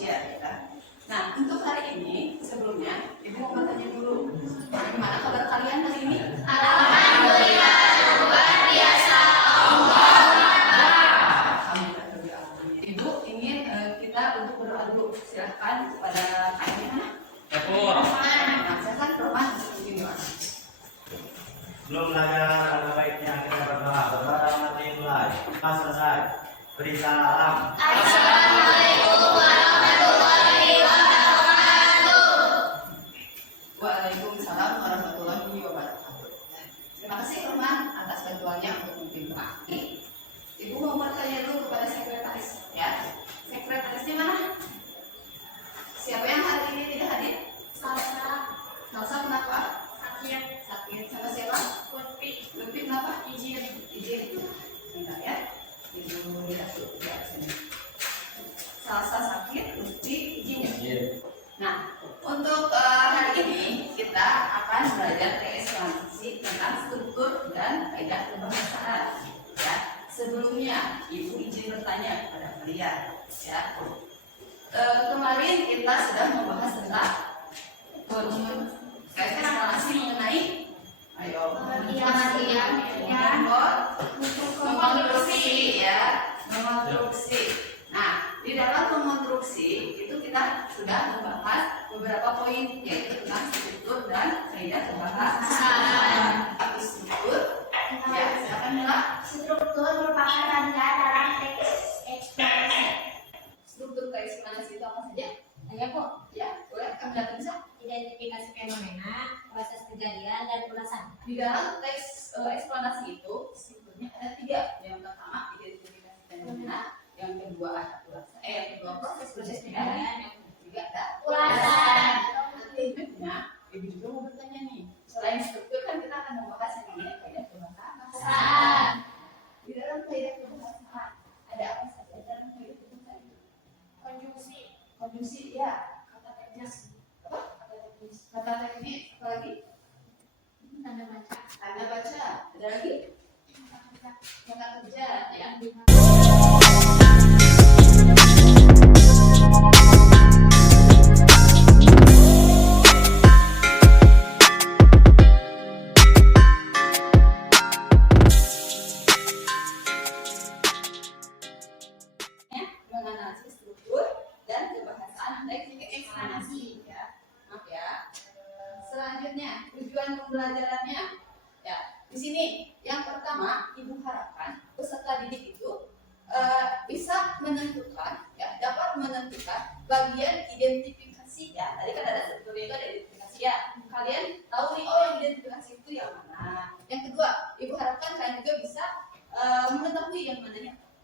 ujian ya. Nah, untuk hari ini sebelumnya Ibu mau bertanya dulu, bagaimana kabar kalian hari ini? Alhamdulillah, luar biasa. Alhamdulillah. Ibu ingin kita untuk berdoa dulu. Silahkan kepada kayaknya. Dapur. Nah, silakan Roman. Belum belajar ada baiknya kita berdoa. Berdoa dalam hati mulai. Pas selesai. Beri salam. Assalamualaikum warahmatullahi wabarakatuh. Waalaikumsalam warahmatullahi wabarakatuh. Terima kasih Roman atas bantuannya untuk memimpin Pak. Ibu mau bertanya dulu kepada sekretaris ya. Sekretarisnya mana? Siapa yang hari ini tidak hadir? Salsa kenapa? Sakit. Sama siapa? Lutfi kenapa? Izin. Bentar ya. Ibu lihat dulu ya sini. Salsa sakit, Lutfi izin ya. Nah, untuk hari ini kita akan belajar eksplanasi tentang struktur dan kaidah kebahasaan. Ya, sebelumnya Ibu izin bertanya kepada kalian. Ya, kemarin kita sudah membahas tentang eksplanasi mengenai, ayo, mengonstruksi ya, mengonstruksi. Nah, di dalam mengonstruksi itu kita sudah membahas beberapa poin yaitu tentang struktur dan kaidah kebahasaan. Struktur, ya, silakan Mila. Struktur merupakan rangkaian dalam teks eksplanasi. Struktur eksplanasi itu apa saja? Saya Bu, Ya, boleh Kamila bisa. identifikasi fenomena, proses kejadian, dan ulasan. Di dalam teks eksplanasi itu strukturnya ada 3. Yang pertama identifikasi fenomena, yang kedua proses kejadian, yang ketiga ada Ulasan. Selanjutnya, Ibu juga mau bertanya nih. Selain struktur kan kita akan membahas yang namanya kaidah kebahasaan. Ulasan. Di dalam kaidah kebahasaan ada apa saja dalam kaidah kebahasaan itu? Konjungsi, ya. Kata teknis, apa? Kata teknis, apa lagi? Tanda baca. Tanda baca. Ada lagi? Kata kerja, ya. Menganalisis struktur dan kebahasaan teks eksplanasi ya. Maaf ya. Selanjutnya tujuan pembelajarannya ya. Di sini yang pertama Ibu harapkan peserta didik itu bisa menentukan ya, dapat menentukan bagian identifikasi ya. Tadi kan ada struktur itu ada identifikasi ya. Kalian tahu nih oh yang identifikasi itu yang mana. Yang kedua Ibu harapkan kalian juga bisa mengetahui yang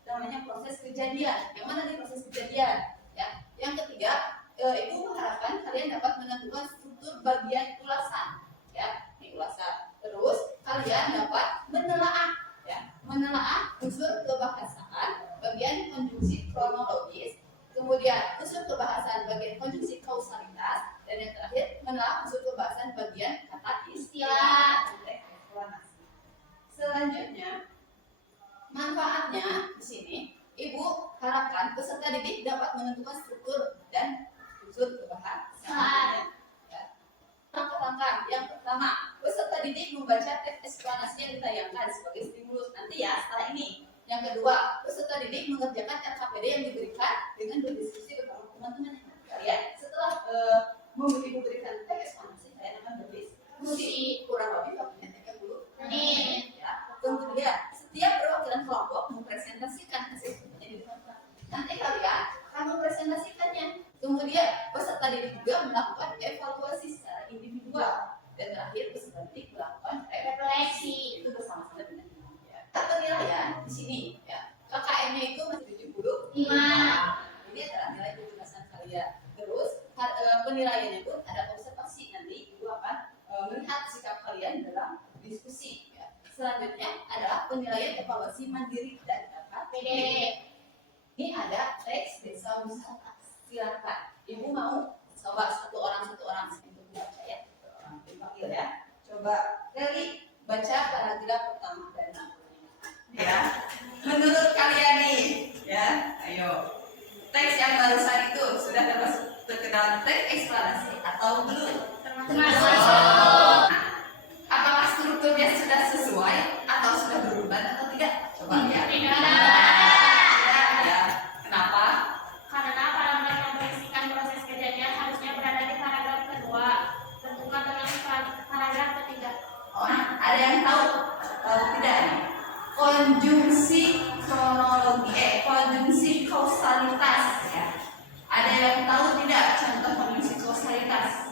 namanya proses kejadian. Yang mana nih proses kejadian? Ya. Yang ketiga, Ibu mengharapkan kalian dapat menentukan struktur bagian ulasan. Ya, ini ulasan. Terus kalian dapat menelaah, ya, menelaah unsur kebahasaan bagian konjungsi kronologis, kemudian unsur kebahasaan bagian konjungsi kausalitas, dan yang terakhir menelaah unsur kebahasaan bagian kata istilah. Selanjutnya, manfaatnya di sini, Ibu harapkan peserta didik dapat menentukan struktur dan unsur kebahasaan. Ya. Langkah-langkah yang pertama, peserta didik membaca teks eksplanasi yang ditayangkan sebagai stimulus nanti ya setelah ini. Yang kedua, peserta didik mengerjakan RKPD yang diberikan dengan berdiskusi bersama teman-teman kalian. Setelah Ibu berikan teks eksplanasi, kalian akan berdiskusi kurang lebih waktunya 30 menit. Ya. Kemudian setiap perwakilan kelompok mempresentasikan hasil kerjanya di depan kelas. Nanti kalian akan mempresentasikannya. Kemudian peserta didik juga melakukan evaluasi secara individual. Dan terakhir peserta didik melakukan refleksi itu bersama-sama dengan ya. Penilaian di sini ya. KKM-nya itu masih 75. Ini adalah nilai kecerdasan kalian. Terus penilaiannya pun ada observasi. Nanti Ibu akan melihat sikap kalian dalam diskusi. Selanjutnya adalah penilaian evaluasi mandiri dan KKPD. Ini ada teks desa wisata. Silakan. Ibu mau coba satu orang untuk baca ya. Dipanggil ya. Coba Leli baca paragraf pertama dan ya. Menurut kalian nih, ya, ayo. Teks yang barusan itu sudah kita take eksplanasi atau belum? Termasuk. Apakah strukturnya sudah sesuai atau sudah berubah atau tidak? Coba lihat. Tidak. Ya. Kenapa? Karena paragraf yang berisikan proses kejadian harusnya berada di paragraf kedua. Tentukan dengan paragraf ketiga. Oh, ada yang tahu atau tidak nih? Konjungsi kronologi, konjungsi kausalitas ya. Ada yang tahu tidak contoh konjungsi kausalitas?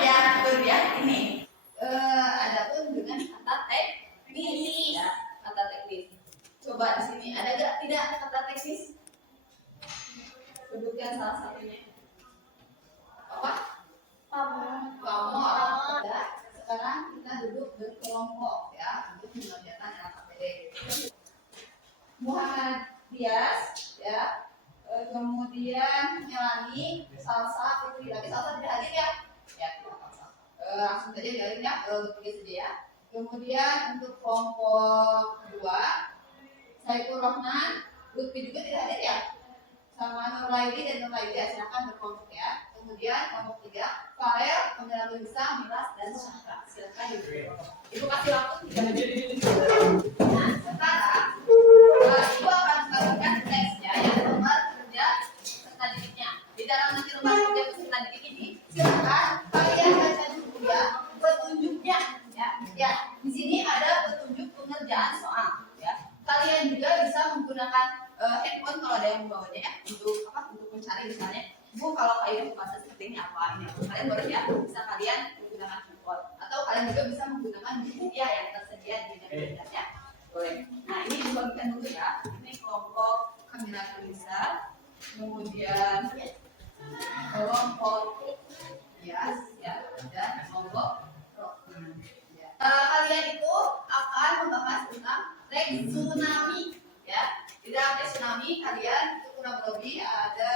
Ya, betul ya. Ini. Adapun dengan kata teknis, ya, kata teknis. Coba di sini ada nggak tidak kata teknis? Sebutkan salah satunya. Apa? Kelompok. Ya. Sekarang kita duduk berkelompok ya untuk mengerjakan LKPD. Muhammad Dias ya, kemudian Melani, Salsa, Fitri. Tapi Salsa tidak hadir ya? Ya, tidak apa-apa. Langsung saja dialin ya, bertiga saja ya. Kemudian untuk kelompok kedua, Saiful Rahman, Lutfi juga tidak hadir ya? Sama Nur Laili dan Nur Laili ya, silakan berkelompok ya. Kemudian kelompok tiga, Farel, Pembelaan Bisa, Milas, dan Syahra. Silakan berkelompok. Ibu kasih waktu 3 menit. Nah, sekarang Ibu akan membagikan teksnya yang nomor kerja peserta didiknya. Di dalam nanti nomor kerja peserta didik ini, silakan kalian baca dulu ya petunjuknya ya. Ya, di sini ada petunjuk pengerjaan soal ya. Kalian juga bisa menggunakan handphone kalau ada yang membawanya ya untuk apa? Untuk mencari misalnya, Bu kalau kalian bahasa seperti ini apa ini? Kalian boleh ya bisa kalian menggunakan handphone atau kalian juga bisa menggunakan buku ya yang tersedia di internet ya. Boleh. Nah ini dibagikan dulu ya. Ini kelompok Kamila Tulisa, kemudian kelompok Yas ya dan kelompok Rohman. Ya. Kalian itu akan membahas tentang teks tsunami ya. Di dalam teks tsunami kalian itu kurang lebih ada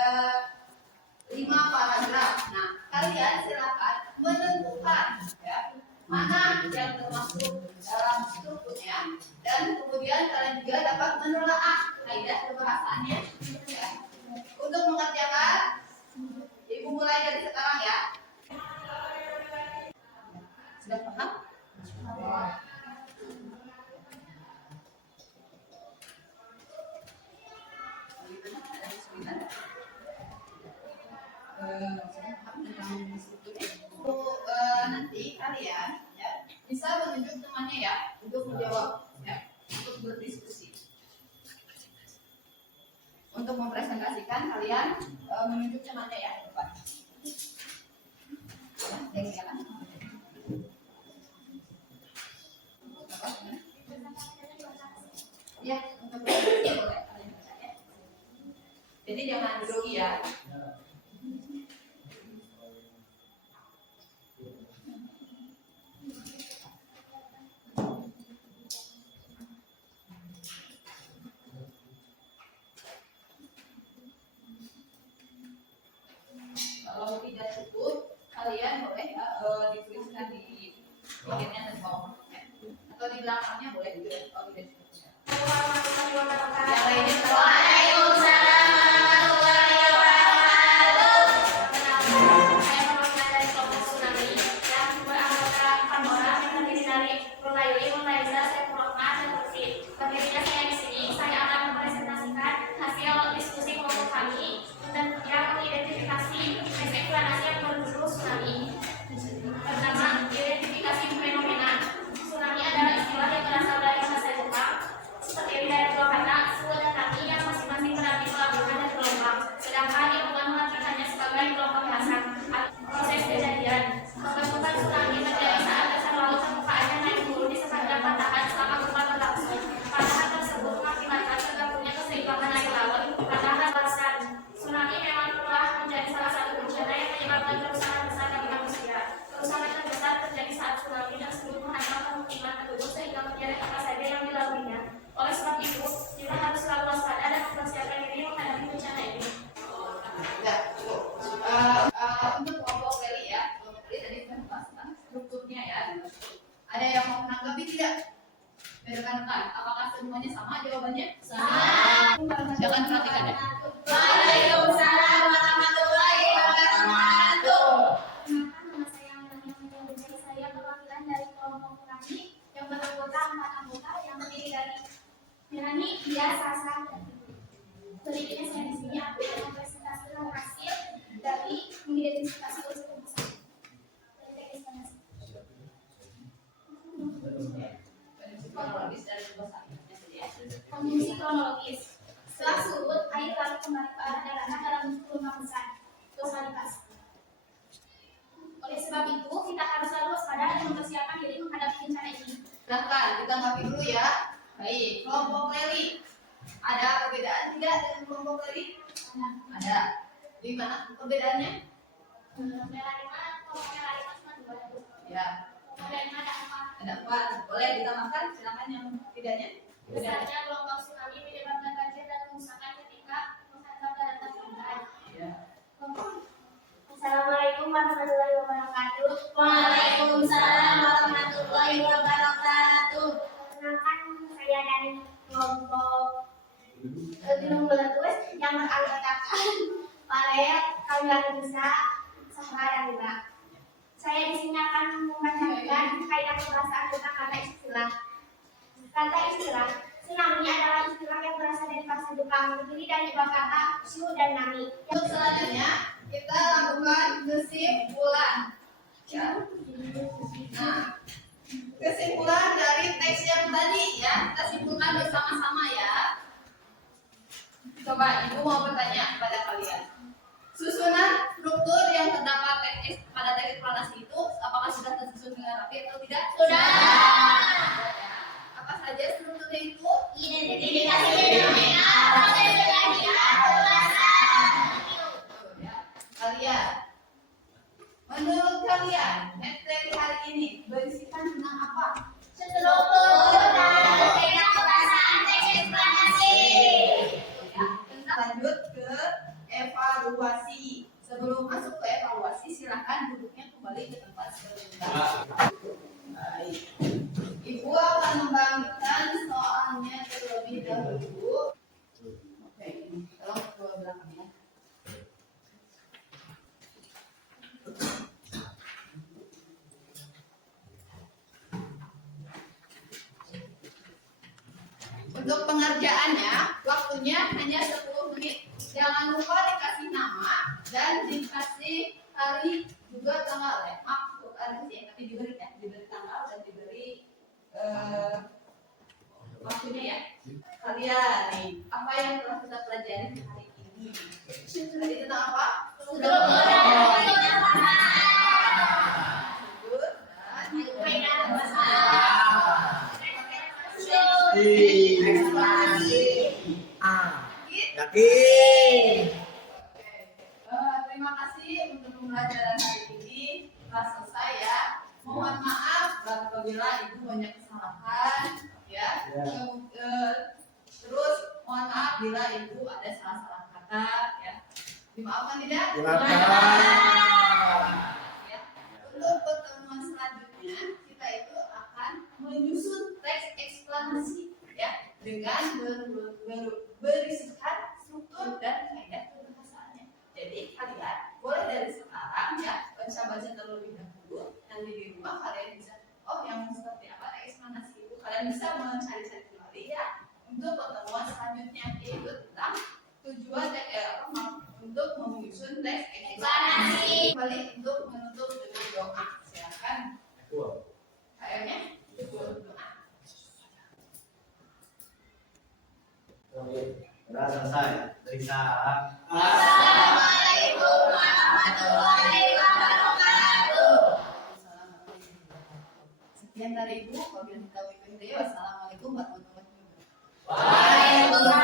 5 paragraf. Nah, kalian silakan menentukan ya mana yang termasuk dalam strukturnya dan kemudian kalian juga dapat menelaah kaidah pembahasannya. Ya. Untuk mengerjakan, Ibu mulai dari sekarang ya. Sudah paham? Nanti kalian ya bisa menunjuk temannya ya untuk menjawab ya, untuk berdiskusi. Untuk mempresentasikan kalian menunjuk temannya ya depan. Ya, kan? Ya, untuk berdiskusi boleh kalian baca ya. Jadi jangan grogi ya. Kalau tidak cukup, kalian boleh dituliskan di pinggirnya dan bawah ya. Atau di belakangnya boleh juga kalau tidak cukup. Yang lainnya jawabannya? Jangan perhatikan ya. Waalaikumsalam warahmatullahi wabarakatuh. Nama saya Melania Menjadi. Saya perwakilan dari kelompok Melani yang beranggota 4 anggota yang terdiri dari Melani, Dia, Sasa, dan Ibu. Berikutnya saya di sini akan mempresentasikan hasil dari mengidentifikasi unsur pembahasan. Kronologis dari pembahasannya saja. Kondisi kronologis. Setelah surut, air lalu kembali ke arah daratan dalam gelombang besar. Tosalitas. Oleh sebab itu, kita harus selalu waspada dan mempersiapkan diri menghadapi bencana ini. Silahkan kita mapi dulu ya. Baik, kelompok Leli. Ada perbedaan tidak dengan kelompok Leli? Ada. Di mana perbedaannya? Melani mana? Kelompok Melani cuma 2. Ya, Melani ada 4. ada 4. Boleh ditambahkan, silakan yang tidaknya. Besarnya gelombang tsunami menyebabkan banjir dan kerusakan ketika menghantam daratan permukaan. Ya. Assalamualaikum warahmatullahi wabarakatuh. Waalaikumsalam warahmatullahi wabarakatuh. Perkenalkan, saya dari kelompok Gunung Meletus yang beranggotakan Palet, Kaulan Nusa, Sahara, dan Lima. Saya di sini akan membacakan kaidah pembahasan tentang kata istilah. Kata istilah, tsunami adalah istilah yang berasal dari bahasa Jepang, terdiri dari 2 kata, shu dan nami. Untuk selanjutnya, kita lakukan kesimpulan. Ya. Nah, kesimpulan dari teks yang tadi ya, kita simpulkan bersama-sama ya. Coba Ibu mau bertanya kepada kalian. Susunan struktur yang terdapat pada teks eksplanasi itu apakah sudah tersusun dengan rapi atau tidak? Sudah. Apa saja strukturnya itu? Identifikasi fenomena, proses kejadian, pembahasan. Ya. Kalian, menurut kalian, materi hari ini berisikan tentang apa? Struktur dan teknik pembahasan teks eksplanasi. Ya, lanjut ke evaluasi. Sebelum masuk ke evaluasi, silakan duduknya kembali ke tempat semula. Baik. Ibu akan membangkitkan soalnya terlebih dahulu. Oke, ini tolong ke belakang ya. Untuk pengerjaannya, waktunya hanya 10 menit. Jangan lupa dikasih nama dan dikasih hari juga tanggal ya. Maaf, bukan sih, tapi diberi ya, diberi tanggal dan diberi waktunya ya. Kalian nih, apa yang telah kita pelajari hari ini? Tadi tentang apa? Struktur dan teknik pembahasan. Struktur dan Kaidah pembahasan. Eksplorasi. Yakin. Oke. Terima kasih untuk pembelajaran hari ini. Telah selesai ya. Mohon maaf apabila Ibu banyak kesalahan ya. Terus mohon maaf bila Ibu ada salah-salah kata ya. Dimaafkan tidak? Ya. Untuk pertemuan selanjutnya kita itu akan menyusun teks eksplanasi ya dengan berisikan struktur dan kaidah pembahasannya. Jadi kalian boleh dari sekarang ya baca-baca terlebih dahulu. Nanti di rumah kalian bisa yang seperti apa teks eksplanasi itu kalian bisa mencari-cari kembali ya untuk pertemuan selanjutnya yaitu tentang tujuan untuk menyusun teks eksplanasi. Kembali untuk menutup dengan doa. Silakan. Kayaknya doa. Sudah selesai. Periksa. Assalamualaikum warahmatullahi wabarakatuh. Sekian dari Ibu. Wabillahi taufiq wal hidayah. Wassalamualaikum warahmatullahi wabarakatuh. Waalaikumsalam.